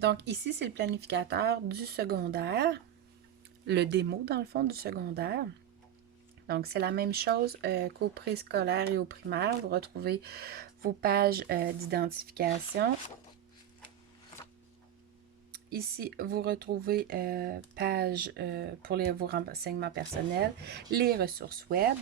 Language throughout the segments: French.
Donc ici, c'est le planificateur du secondaire, le démo dans le fond du secondaire. Donc c'est la même chose qu'au préscolaire et au primaire. Vous retrouvez vos pages d'identification. Ici, vous retrouvez page pour vos renseignements personnels, les ressources web,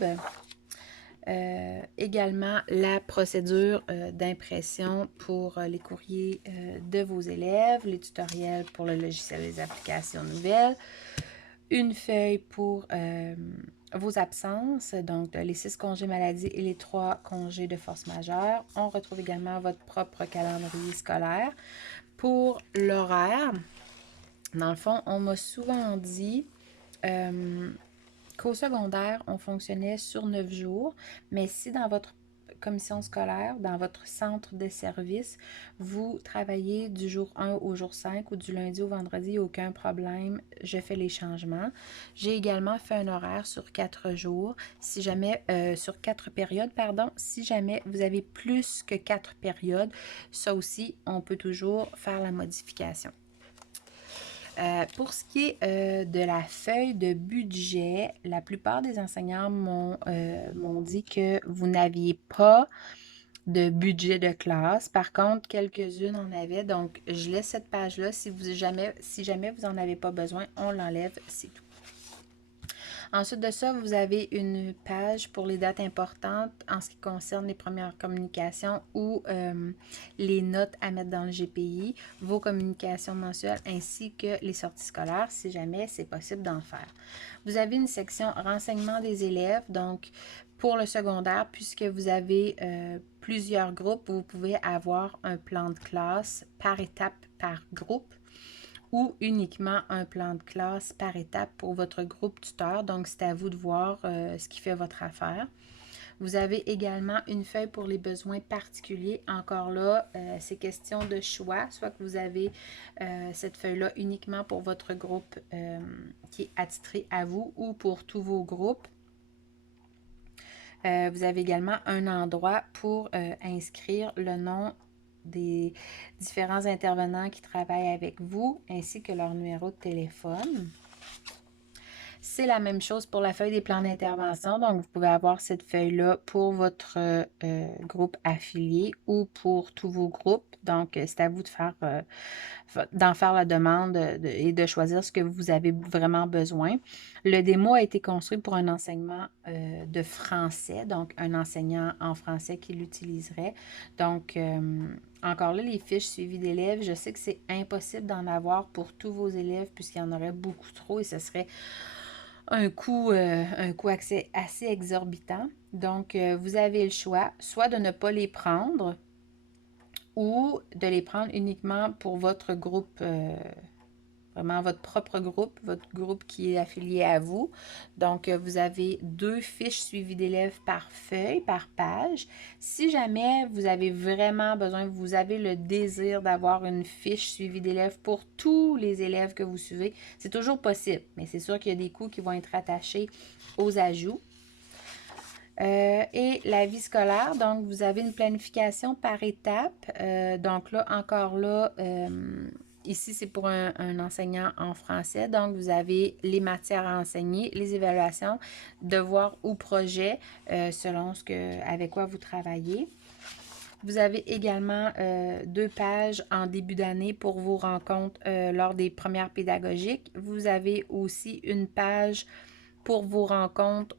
également la procédure d'impression pour les courriers de vos élèves, les tutoriels pour le logiciel des applications nouvelles, une feuille pour vos absences, donc les 6 congés maladie et les 3 congés de force majeure. On retrouve également votre propre calendrier scolaire. Pour l'horaire, dans le fond, on m'a souvent dit qu'au secondaire, on fonctionnait sur 9 jours, mais si dans votre commission scolaire, dans votre centre de service, vous travaillez du jour 1 au jour 5 ou du lundi au vendredi, aucun problème, je fais les changements. J'ai également fait un horaire sur 4 jours, si jamais, sur 4 périodes, pardon, si jamais vous avez plus que 4 périodes, ça aussi, on peut toujours faire la modification. Pour ce qui est de la feuille de budget, la plupart des enseignants m'ont dit que vous n'aviez pas de budget de classe. Par contre, quelques-unes en avaient. Donc, je laisse cette page-là. Si jamais vous n'en avez pas besoin, on l'enlève, c'est tout. Ensuite de ça, vous avez une page pour les dates importantes en ce qui concerne les premières communications ou les notes à mettre dans le GPI, vos communications mensuelles ainsi que les sorties scolaires si jamais c'est possible d'en faire. Vous avez une section renseignement des élèves, donc pour le secondaire, puisque vous avez plusieurs groupes, vous pouvez avoir un plan de classe par étape par groupe ou uniquement un plan de classe par étape pour votre groupe tuteur. Donc, c'est à vous de voir ce qui fait votre affaire. Vous avez également une feuille pour les besoins particuliers. Encore là, c'est question de choix. Soit que vous avez cette feuille-là uniquement pour votre groupe qui est attitré à vous ou pour tous vos groupes. Vous avez également un endroit pour inscrire le nom des différents intervenants qui travaillent avec vous, ainsi que leur numéro de téléphone. C'est la même chose pour la feuille des plans d'intervention. Donc, vous pouvez avoir cette feuille-là pour votre groupe affilié ou pour tous vos groupes. Donc, c'est à vous d'en faire la demande et de choisir ce que vous avez vraiment besoin. Le démo a été construit pour un enseignement de français, donc un enseignant en français qui l'utiliserait. Donc, encore là, les fiches suivies d'élèves, je sais que c'est impossible d'en avoir pour tous vos élèves puisqu'il y en aurait beaucoup trop et ce serait un coût assez exorbitant. Donc, vous avez le choix, soit de ne pas les prendre ou de les prendre uniquement pour votre groupe, vraiment votre propre groupe, votre groupe qui est affilié à vous. Donc, vous avez 2 fiches suivies d'élèves par feuille, par page. Si jamais vous avez vraiment besoin, vous avez le désir d'avoir une fiche suivie d'élèves pour tous les élèves que vous suivez, c'est toujours possible, mais c'est sûr qu'il y a des coûts qui vont être attachés aux ajouts. Et la vie scolaire, donc vous avez une planification par étape. Donc là, encore là, ici c'est pour un enseignant en français. Donc vous avez les matières à enseigner, les évaluations, devoirs ou projets selon avec quoi vous travaillez. Vous avez également 2 pages en début d'année pour vos rencontres lors des premières pédagogiques. Vous avez aussi une page pour vos rencontres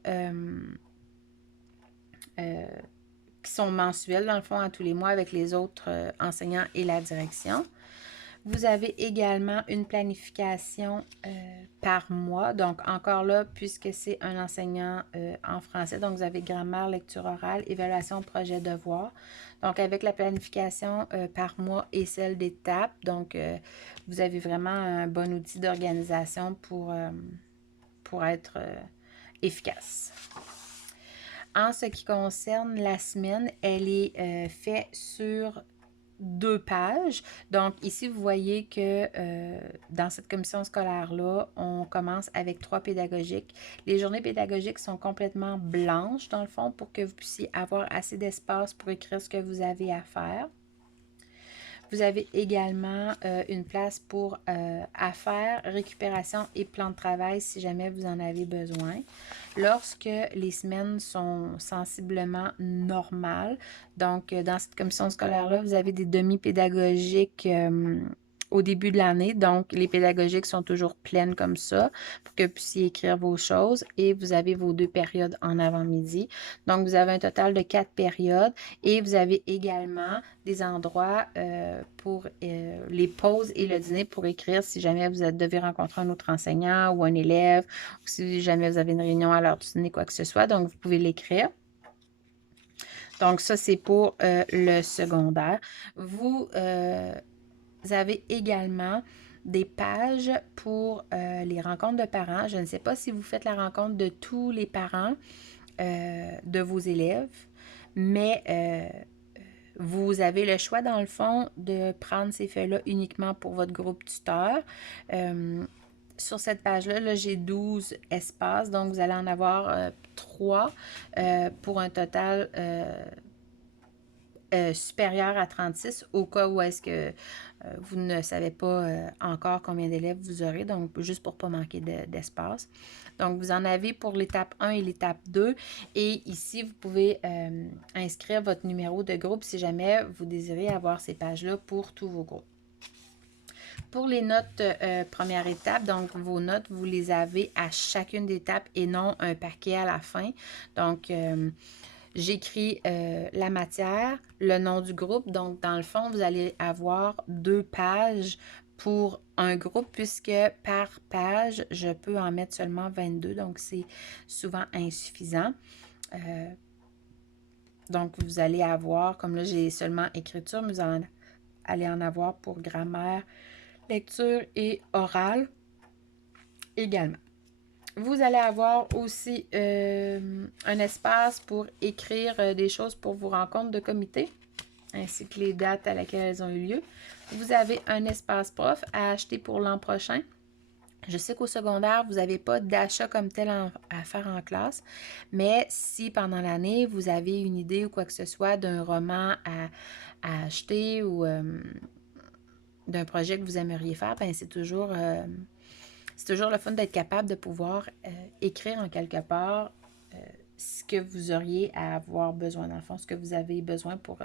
qui sont mensuelles, dans le fond, à tous les mois avec les autres enseignants et la direction. Vous avez également une planification par mois. Donc, encore là, puisque c'est un enseignant en français, donc vous avez grammaire, lecture orale, évaluation, projet, devoir. Donc, avec la planification par mois et celle d'étape, donc vous avez vraiment un bon outil d'organisation pour être efficace. En ce qui concerne la semaine, elle est faite sur 2 pages. Donc, ici, vous voyez que dans cette commission scolaire-là, on commence avec 3 pédagogiques. Les journées pédagogiques sont complètement blanches, dans le fond, pour que vous puissiez avoir assez d'espace pour écrire ce que vous avez à faire. Vous avez également une place pour affaires, récupération et plan de travail si jamais vous en avez besoin. Lorsque les semaines sont sensiblement normales, donc dans cette commission scolaire-là, vous avez des demi-pédagogiques au début de l'année. Donc, les pédagogiques sont toujours pleines comme ça pour que vous puissiez écrire vos choses. Et vous avez vos 2 périodes en avant-midi. Donc, vous avez un total de 4 périodes. Et vous avez également des endroits pour les pauses et le dîner pour écrire si jamais vous devez rencontrer un autre enseignant ou un élève, ou si jamais vous avez une réunion à l'heure du dîner, quoi que ce soit. Donc, vous pouvez l'écrire. Donc, ça, c'est pour le secondaire. Vous avez également des pages pour les rencontres de parents. Je ne sais pas si vous faites la rencontre de tous les parents de vos élèves, mais vous avez le choix, dans le fond, de prendre ces feuilles-là uniquement pour votre groupe tuteur. Sur cette page-là, là, j'ai 12 espaces, donc vous allez en avoir 3 pour un total supérieur à 36 au cas où est-ce que vous ne savez pas encore combien d'élèves vous aurez, donc juste pour ne pas manquer d'espace. Donc, vous en avez pour l'étape 1 et l'étape 2. Et ici, vous pouvez inscrire votre numéro de groupe si jamais vous désirez avoir ces pages-là pour tous vos groupes. Pour les notes première étape, donc vos notes, vous les avez à chacune des étapes et non un paquet à la fin. Donc, j'écris la matière, le nom du groupe. Donc, dans le fond, vous allez avoir 2 pages pour un groupe puisque par page, je peux en mettre seulement 22. Donc, c'est souvent insuffisant. Donc, vous allez avoir, comme là, j'ai seulement écriture, mais vous allez en avoir pour grammaire, lecture et orale également. Vous allez avoir aussi un espace pour écrire des choses pour vos rencontres de comité, ainsi que les dates à laquelle elles ont eu lieu. Vous avez un espace prof à acheter pour l'an prochain. Je sais qu'au secondaire, vous n'avez pas d'achat comme tel à faire en classe, mais si pendant l'année, vous avez une idée ou quoi que ce soit d'un roman à acheter ou d'un projet que vous aimeriez faire, ben c'est toujours le fun d'être capable de pouvoir écrire en quelque part ce que vous auriez à avoir besoin, dans le fond, ce que vous avez besoin pour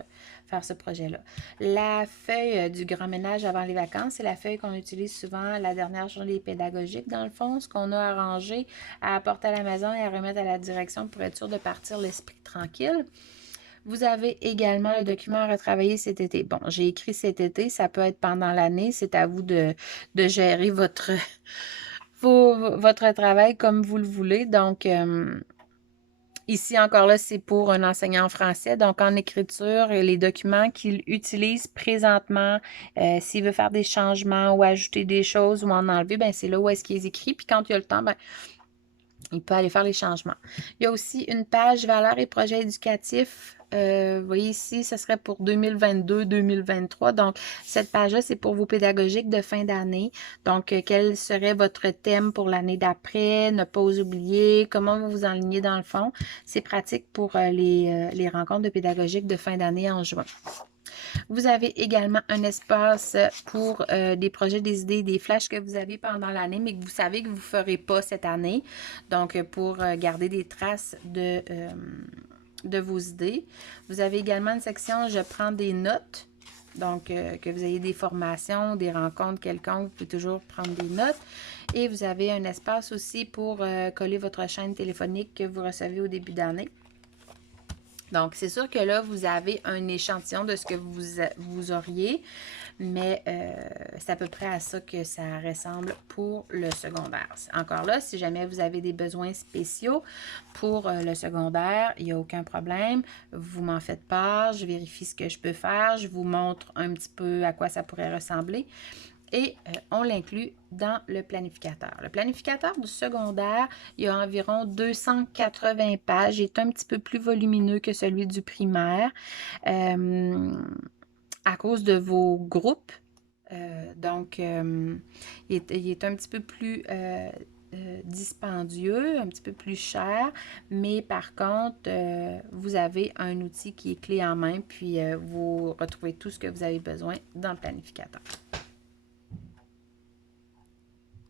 faire ce projet-là. La feuille du grand ménage avant les vacances, c'est la feuille qu'on utilise souvent la dernière journée pédagogique, dans le fond, ce qu'on a arrangé à apporter à la maison et à remettre à la direction pour être sûr de partir l'esprit tranquille. Vous avez également le document à retravailler cet été. Bon, j'ai écrit cet été, ça peut être pendant l'année, c'est à vous de gérer votre travail comme vous le voulez. Donc, ici, encore là, c'est pour un enseignant français. Donc, en écriture, les documents qu'il utilise présentement, s'il veut faire des changements ou ajouter des choses ou en enlever, ben c'est là où est-ce qu'il est écrit. Puis quand il a le temps, ben il peut aller faire les changements. Il y a aussi une page valeurs et projets éducatifs. Vous voyez ici, ce serait pour 2022-2023. Donc, cette page-là, c'est pour vos pédagogiques de fin d'année. Donc, quel serait votre thème pour l'année d'après? Ne pas vous oublier. Comment vous vous enlignez dans le fond? C'est pratique pour les rencontres de pédagogiques de fin d'année en juin. Vous avez également un espace pour des projets, des idées, des flashs que vous avez pendant l'année, mais que vous savez que vous ne ferez pas cette année. Donc, pour garder des traces de vos idées. Vous avez également une section « Je prends des notes ». Donc, que vous ayez des formations, des rencontres quelconques, vous pouvez toujours prendre des notes. Et vous avez un espace aussi pour coller votre chaîne téléphonique que vous recevez au début d'année. Donc, c'est sûr que là, vous avez un échantillon de ce que vous auriez, mais c'est à peu près à ça que ça ressemble pour le secondaire. Encore là, si jamais vous avez des besoins spéciaux pour le secondaire, il n'y a aucun problème. Vous m'en faites part, je vérifie ce que je peux faire, je vous montre un petit peu à quoi ça pourrait ressembler. Et on l'inclut dans le planificateur. Le planificateur du secondaire, il y a environ 280 pages. Il est un petit peu plus volumineux que celui du primaire à cause de vos groupes. Donc, il est un petit peu plus dispendieux, un petit peu plus cher, mais par contre, vous avez un outil qui est clé en main, puis vous retrouvez tout ce que vous avez besoin dans le planificateur.